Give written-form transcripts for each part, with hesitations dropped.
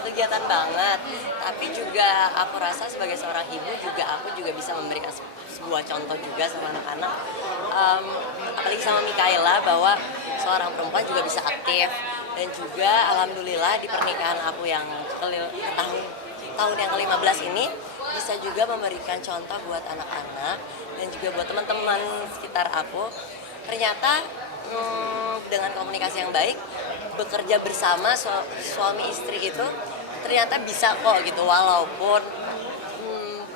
nggak kegiatan banget, tapi juga aku rasa sebagai seorang ibu juga aku juga bisa memberikan sebuah contoh juga sama anak-anak. Em, Apalagi sama Mikaela bahwa seorang perempuan juga bisa aktif, dan juga alhamdulillah di pernikahan aku yang tahun tahun yang ke-15 ini bisa juga memberikan contoh buat anak-anak dan juga buat teman-teman sekitar aku. Ternyata dengan komunikasi yang baik, bekerja bersama suami istri itu ternyata bisa kok gitu, walaupun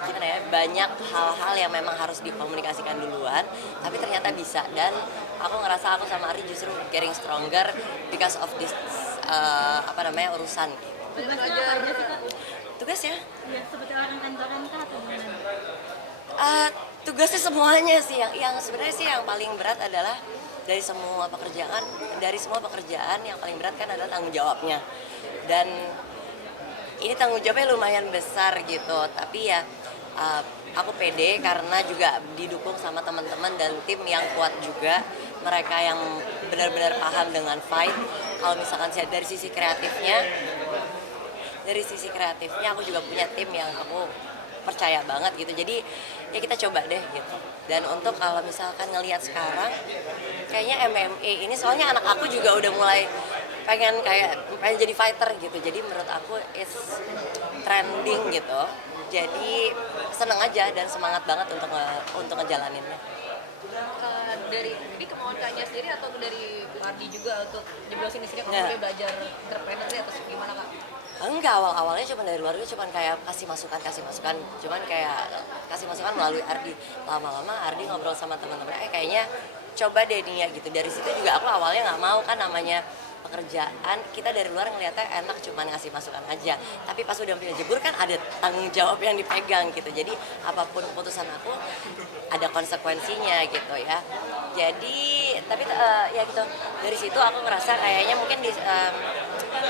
gimana ya, banyak hal-hal yang memang harus dikomunikasikan duluan, tapi ternyata bisa. Dan aku ngerasa aku sama Ari justru getting stronger because of this urusan. Tugasnya apa aja sih kak? Tugas ya, Iya, seperti orang kantoran kah atau gimana? uh, tugasnya semuanya sih yang sebenarnya sih yang paling berat adalah dari semua pekerjaan yang paling berat kan adalah tanggung jawabnya. Dan ini tanggung jawabnya lumayan besar gitu, tapi ya uh, aku pede karena juga didukung sama teman-teman dan tim yang kuat juga, mereka yang benar-benar paham dengan fight. Kalau misalkan saya dari sisi kreatifnya aku juga punya tim yang aku percaya banget gitu, jadi ya kita coba deh gitu. Dan untuk kalau misalkan ngelihat sekarang kayaknya MMA ini, soalnya anak aku juga udah mulai pengen jadi fighter gitu, jadi menurut aku it's trending gitu, jadi seneng aja dan semangat banget untuk ngejalaninnya. Dari ini kemauan Kak sendiri atau dari Ardi juga untuk jeblosin istrinya Nggak. mulai belajar entrepreneur atau gimana Kak? Enggak, awalnya cuma dari luar, cuma kayak kasih masukan, cuman kayak kasih masukan melalui Ardi. Lama-lama Ardi ngobrol sama teman-teman, kayaknya coba deh Nia gitu. Dari situ juga aku awalnya nggak mau, kan namanya pekerjaan kita dari luar ngeliatnya enak cuman ngasih masukan aja, tapi pas udah punya jebur kan ada tanggung jawab yang dipegang gitu. Jadi apapun keputusan aku ada konsekuensinya gitu ya. Jadi tapi ya gitu, dari situ aku ngerasa kayaknya mungkin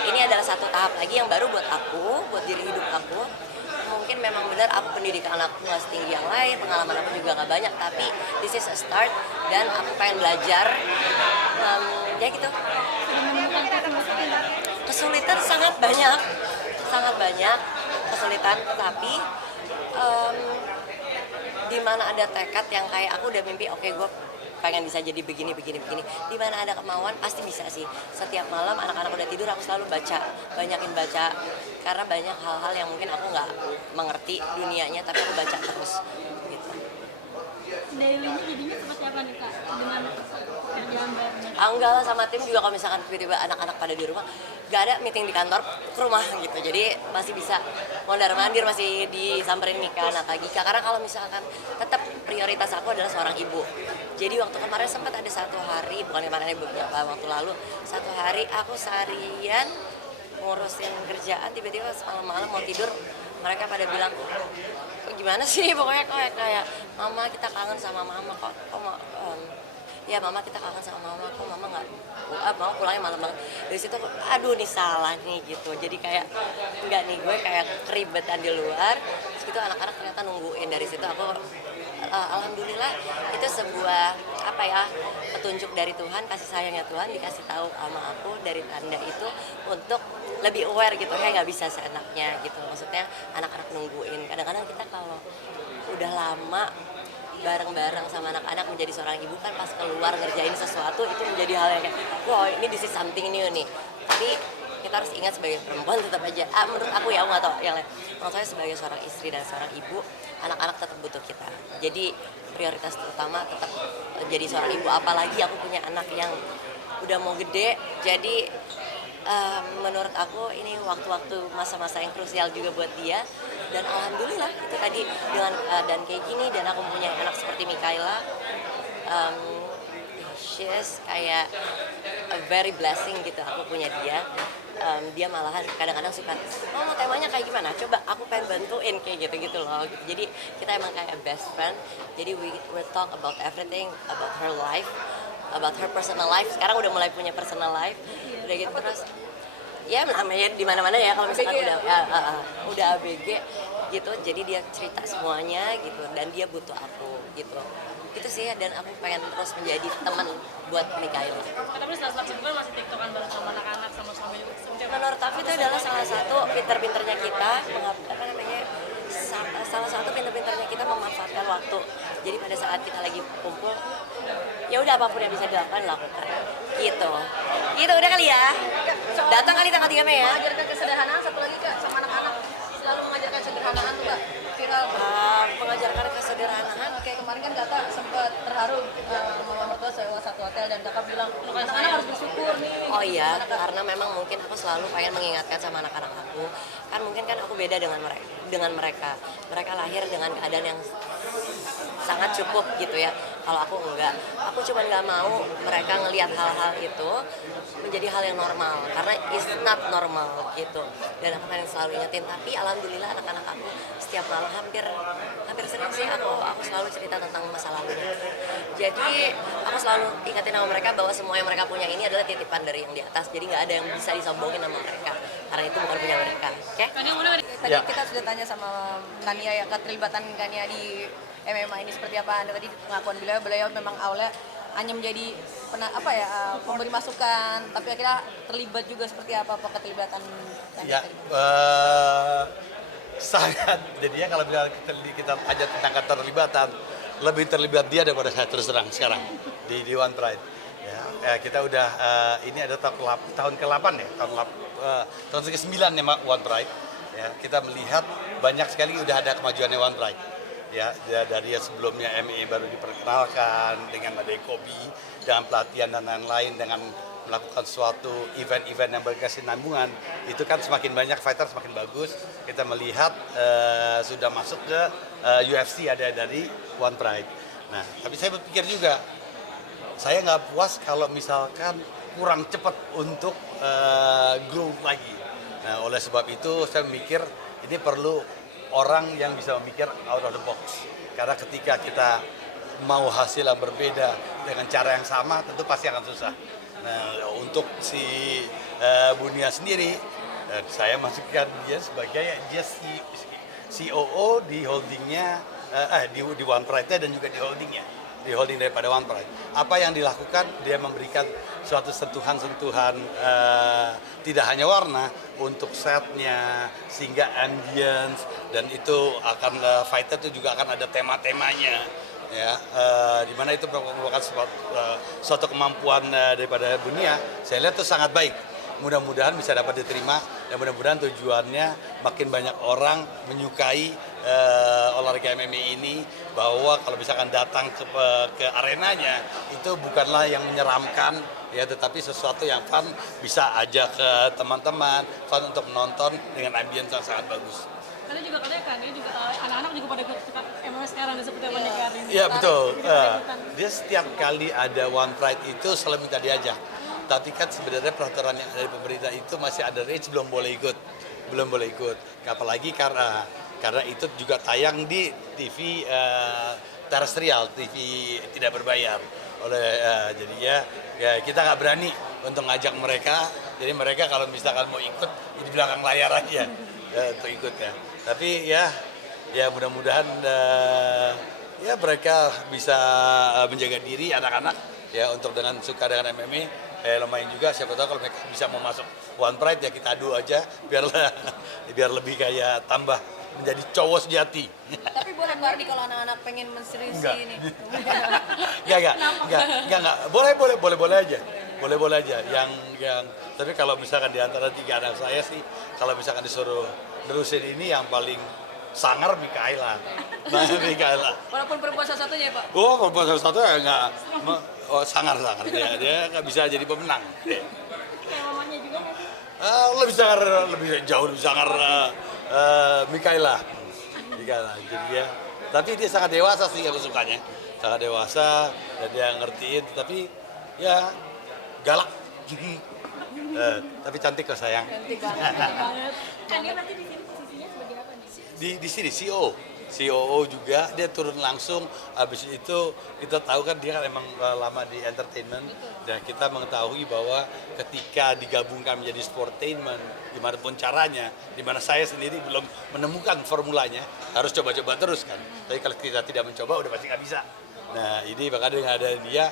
ini adalah satu tahap lagi yang baru buat aku, buat diri hidup aku. Mungkin memang benar aku pendidikan aku nggak setinggi yang lain, pengalaman aku juga nggak banyak, tapi this is a start dan aku pengen belajar. Ya gitu. Kesulitan sangat banyak kesulitan, tapi di mana ada tekad yang kayak aku udah mimpi, oke, gue pengen bisa jadi begini, di mana ada kemauan pasti bisa sih. Setiap malam anak-anak udah tidur aku selalu banyakin baca, karena banyak hal-hal yang mungkin aku nggak mengerti dunianya, tapi aku baca terus gitu. Daily-nya jadinya seperti apa nih kak? Dengan pekerjaan barunya? Enggak lah, sama tim juga kalau misalkan tiba-tiba anak-anak pada di rumah, gak ada meeting di kantor, ke rumah gitu. Jadi masih bisa mondar-mandir, masih disamperin Mika, Nata, Gika. Karena kalau misalkan tetap prioritas aku adalah seorang ibu. Jadi waktu kemarin sempat ada satu hari, bukan kemarin, beberapa waktu lalu, satu hari aku seharian ngurusin kerjaan, tiba-tiba malam-malam mau tidur, mereka pada bilang, gimana sih, pokoknya kayak mama, kita kangen sama mama kok ya mama, kita kangen sama mama kok, mama nggak mau pulangnya malam banget. Dari situ aku, aduh nih salah nih gitu, jadi kayak enggak nih, gue kayak keribetan di luar. Terus gitu anak-anak ternyata nungguin. Dari situ aku alhamdulillah itu sebuah petunjuk dari Tuhan, kasih sayangnya Tuhan, dikasih tahu sama aku dari tanda itu untuk lebih aware gitu, kayak nggak bisa seenaknya gitu. Maksudnya anak-anak nungguin. Kadang-kadang kita kalau udah lama bareng-bareng sama anak-anak menjadi seorang ibu, kan pas keluar ngerjain sesuatu itu menjadi hal yang kayak, wow, ini this is something new nih. Tapi kita harus ingat sebagai perempuan tetap aja, menurut aku ya, aku nggak tahu yang lain, menurut saya sebagai seorang istri dan seorang ibu, anak-anak tetap butuh kita. Jadi prioritas terutama tetap jadi seorang ibu, apalagi aku punya anak yang udah mau gede. Jadi menurut aku ini waktu-waktu masa-masa yang krusial juga buat dia. Dan alhamdulillah itu tadi dengan dan kayak gini, dan aku punya anak seperti Mikaela, she's kayak a very blessing gitu aku punya dia. Dia malahan kadang-kadang suka, oh temanya kayak gimana, coba aku pengen bantuin kayak gitu loh gitu. Jadi kita emang kayak best friend, jadi we talk about everything, about her life, about her personal life. Sekarang udah mulai punya personal life, udah gitu. Terus ya namanya di mana-mana ya, kalau misalkan udah ABG gitu, jadi dia cerita semuanya gitu, dan dia butuh aku gitu. itu sih, dan aku pengen terus menjadi teman buat Mikaela. Tapi setelah kesibukan masih tiktokan bareng sama anak-anak sama suami juga. Menurut aku itu adalah salah satu pinter-pinternya kita salah satu pinter-pinternya kita memanfaatkan waktu. Jadi pada saat kita lagi kumpul, ya udah apapun yang bisa dilakukan lakukan. Gitu udah kali ya. Datang kali tanggal 3 Mei ya. Mengajarkan kesederhanaan satu lagi Kak sama anak-anak. Selalu mengajarkan kesederhanaan tuh Kak. Viral. Mengajarkan kesederhanaan. Kayak kemarin kan Kakak sempat terharu mama mertua sewa satu hotel dan Kakak bilang anak-anak harus bersyukur nih. Oh iya, karena memang mungkin aku selalu pengen mengingatkan sama anak-anak aku. Kan mungkin kan aku beda dengan mereka. Mereka lahir dengan keadaan yang sangat cukup gitu ya. Kalau aku enggak, aku cuma nggak mau mereka ngelihat hal-hal itu menjadi hal yang normal, karena it's not normal gitu. Dan aku pengen selalu ingetin. Tapi alhamdulillah anak-anak aku setiap malam hampir sering sih aku selalu cerita tentang masa lalunya. Jadi aku selalu ingetin sama mereka bahwa semua yang mereka punya ini adalah titipan dari yang di atas. Jadi nggak ada yang bisa disombongin sama mereka, karena itu bukan punya mereka. Oke? Tadi kita sudah tanya sama Kania ya, keterlibatan Kania di MMA ini seperti apa. Anda tadi pengakuan beliau memang awalnya hanya menjadi pemberi masukan, tapi akhirnya terlibat juga seperti apa keterlibatan Kania tadi? Sangat. Jadinya kalau kita aja tentang keterlibatan, lebih terlibat dia daripada saya terus terang sekarang di One Pride. Ya, kita udah ini ada tahun ke-8 ya, tahun ke-9 ya One Pride. Ya, kita melihat banyak sekali udah ada kemajuannya One Pride. Ya, dari sebelumnya ME baru diperkenalkan dengan ada Kobi, dengan pelatihan dan lain-lain, dengan melakukan suatu event-event yang berkesinambungan, itu kan semakin banyak fighter semakin bagus. Kita melihat sudah masuk ke UFC ada dari One Pride. Nah, tapi saya berpikir juga, saya nggak puas kalau misalkan kurang cepat untuk grow lagi. Nah, oleh sebab itu saya mikir ini perlu orang yang bisa memikir out of the box. Karena ketika kita mau hasil yang berbeda dengan cara yang sama, tentu pasti akan susah. Nah, untuk si Bunia sendiri, saya masukkan dia sebagai COO di holdingnya, di One Pride dan juga di holdingnya. Di holding daripada One Pride. Apa yang dilakukan, dia memberikan suatu sentuhan-sentuhan tidak hanya warna untuk setnya, sehingga ambience, dan itu akan fighter itu juga akan ada tema-temanya, ya, di mana itu merupakan suatu kemampuan daripada Bunia. Saya lihat itu sangat baik. Mudah-mudahan bisa dapat diterima dan mudah-mudahan tujuannya makin banyak orang menyukai olahraga MMA ini, bahwa kalau misalkan datang ke arenanya itu bukanlah yang menyeramkan ya, tetapi sesuatu yang fun, bisa ajak ke teman-teman, fun untuk menonton dengan ambience yang sangat bagus. Karena juga katanya juga anak-anak juga pada suka MMA sekarang seperti apa nih Karin. Iya betul. Dia setiap kali ada One Pride itu selalu minta diajak. Tapi kan sebenarnya peraturan yang dari pemerintah itu masih ada range, belum boleh ikut. Apalagi karena itu juga tayang di TV terestrial, TV tidak berbayar. Jadinya ya kita nggak berani untuk ngajak mereka. Jadi mereka kalau misalkan mau ikut di belakang layar aja untuk ikut ya. Tapi ya mudah-mudahan ya mereka bisa menjaga diri anak-anak ya, untuk dengan suka dengan MMA. Lumayan juga, siapa tahu kalau mereka bisa mau masuk One Pride ya kita adu aja biar lebih kayak tambah menjadi cowok sejati. Tapi boleh Pak Ardi kalau anak-anak pengen menserisi ini? Enggak. Boleh aja. Boleh aja. Yang tapi kalau misalkan di antara 3 anak saya sih, kalau misalkan disuruh nerusin ini yang paling sangar Mikaela. Walaupun perempuan satu-satunya ya Pak? Oh, perempuan satu ya enggak. Sangar dia nggak bisa jadi pemenang. Kayak mamanya juga nggak sih? Lebih jauh lebih sangar Mikaela. Jadi ya, tapi dia sangat dewasa sih aku sukanya, sangat dewasa dan dia ngertiin, tapi ya galak. Tapi cantik kok sayang. Cantik banget. Kan dia berarti di sini posisinya sebagai apa nih? Di sini COO juga, dia turun langsung. Habis itu kita tahu kan dia kan emang lama di entertainment, dan kita mengetahui bahwa ketika digabungkan menjadi sportainment, gimana pun caranya, dimana saya sendiri belum menemukan formulanya, harus coba-coba terus kan. Tapi kalau kita tidak mencoba udah pasti nggak bisa. Nah ini maka dengan ada dia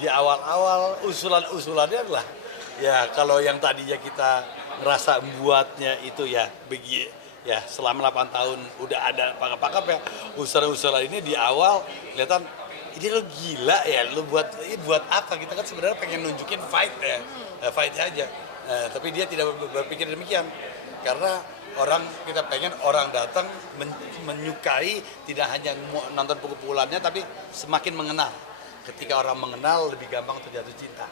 di awal-awal usulannya adalah ya kalau yang tadinya kita ngerasa buatnya itu ya ya selama 8 tahun udah ada pakap-pakap ya usulan-usulan ini di awal kelihatan ini lo gila ya lo ini buat apa kita kan sebenarnya pengen nunjukin fight ya fight aja. Tapi dia tidak berpikir demikian karena kita pengen orang datang menyukai tidak hanya nonton pukulannya tapi semakin mengenal. Ketika orang mengenal lebih gampang untuk jatuh cinta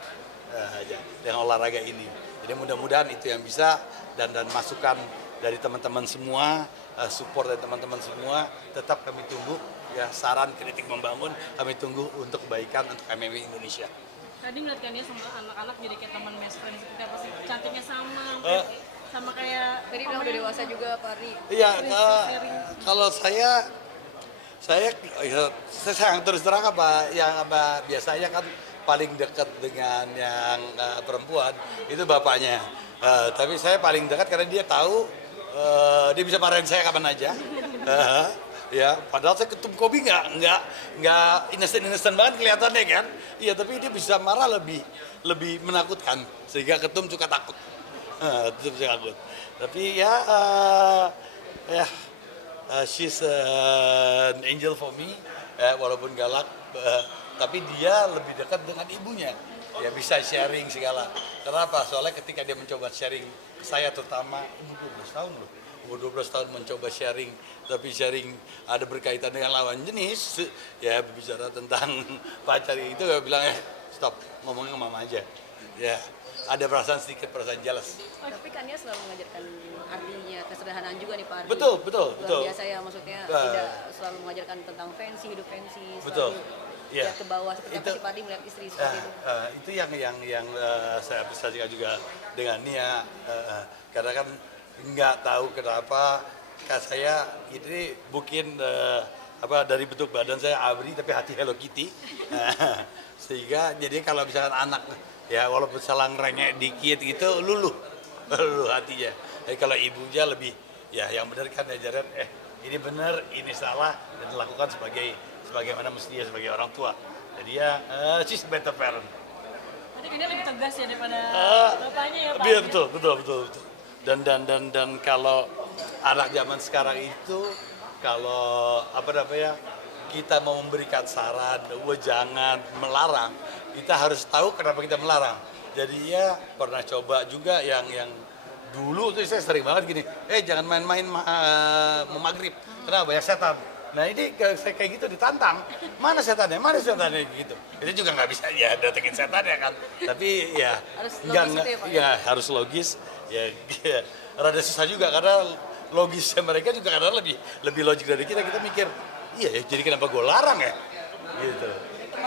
dengan olahraga ini. Jadi mudah-mudahan itu yang bisa dan masukan dari teman-teman semua, support dari teman-teman semua, tetap kami tunggu ya saran kritik membangun kami tunggu untuk kebaikan untuk MMA Indonesia. Tadi ngeliat kan dia sama anak-anak jadi kayak teman best friend seperti apa sih? Cantiknya sama kayak Tadi bilang udah dewasa juga Pak Ari. Iya, kalau saya sangat terus terang apa biasanya kan paling dekat dengan yang perempuan itu bapaknya. Tapi saya paling dekat karena dia tahu dia bisa marahin saya kapan aja. Ya, padahal saya ketum Kobe nggak innocent banget kelihatannya kan. Iya, tapi dia bisa marah lebih menakutkan sehingga ketum suka takut. Ketum suka takut. Tapi ya she's an angel for me, walaupun galak, tapi dia lebih dekat dengan ibunya. Ya bisa sharing segala. Kenapa? Soalnya ketika dia mencoba sharing, saya terutama umur 12 tahun loh. Umur 12 tahun mencoba sharing, tapi sharing ada berkaitan dengan lawan jenis, ya berbicara tentang pacar itu, ya bilang stop, ngomongnya sama mama aja. Ya, ada sedikit perasaan jealous. Tapi kan dia selalu mengajarkan artinya kesederhanaan juga nih Pak Ardi. Betul. Luar biasa ya, maksudnya tidak selalu mengajarkan tentang fancy, hidup fancy, Betul. Ya, ke bawah seperti apa sih Pak Ardi melihat istri seperti itu. Itu yang saya apresiasikan juga dengan Nia, karena kan nggak tahu kenapa saya ini mungkin dari bentuk badan saya ABRI tapi hati Hello Kitty. Sehingga jadi kalau misalkan anak ya walaupun salah ngerengek dikit gitu luluh hatinya. Tapi kalau ibunya lebih ya yang benar kan ajaran ini benar ini salah dan dilakukan sebagaimana mestinya sebagai orang tua. Jadi ya she's better parent. Tadi kan dia lebih tegas ya daripada bapaknya ya Pak. Iya betul. Dan kalau anak zaman sekarang itu kalau kita mau memberikan saran, jangan melarang, kita harus tahu kenapa kita melarang. Jadi ya pernah coba juga yang dulu tuh saya sering banget gini, jangan main-main mau maghrib, kenapa banyak setan. Nah ini saya kayak gitu ditantang, mana setannya gitu. Itu juga nggak bisa ya datengin setan ya kan. Tapi ya harus logis ya rada susah juga karena logisnya mereka juga kadang lebih logik dari kita mikir iya ya jadi kenapa gue larang ya gitu.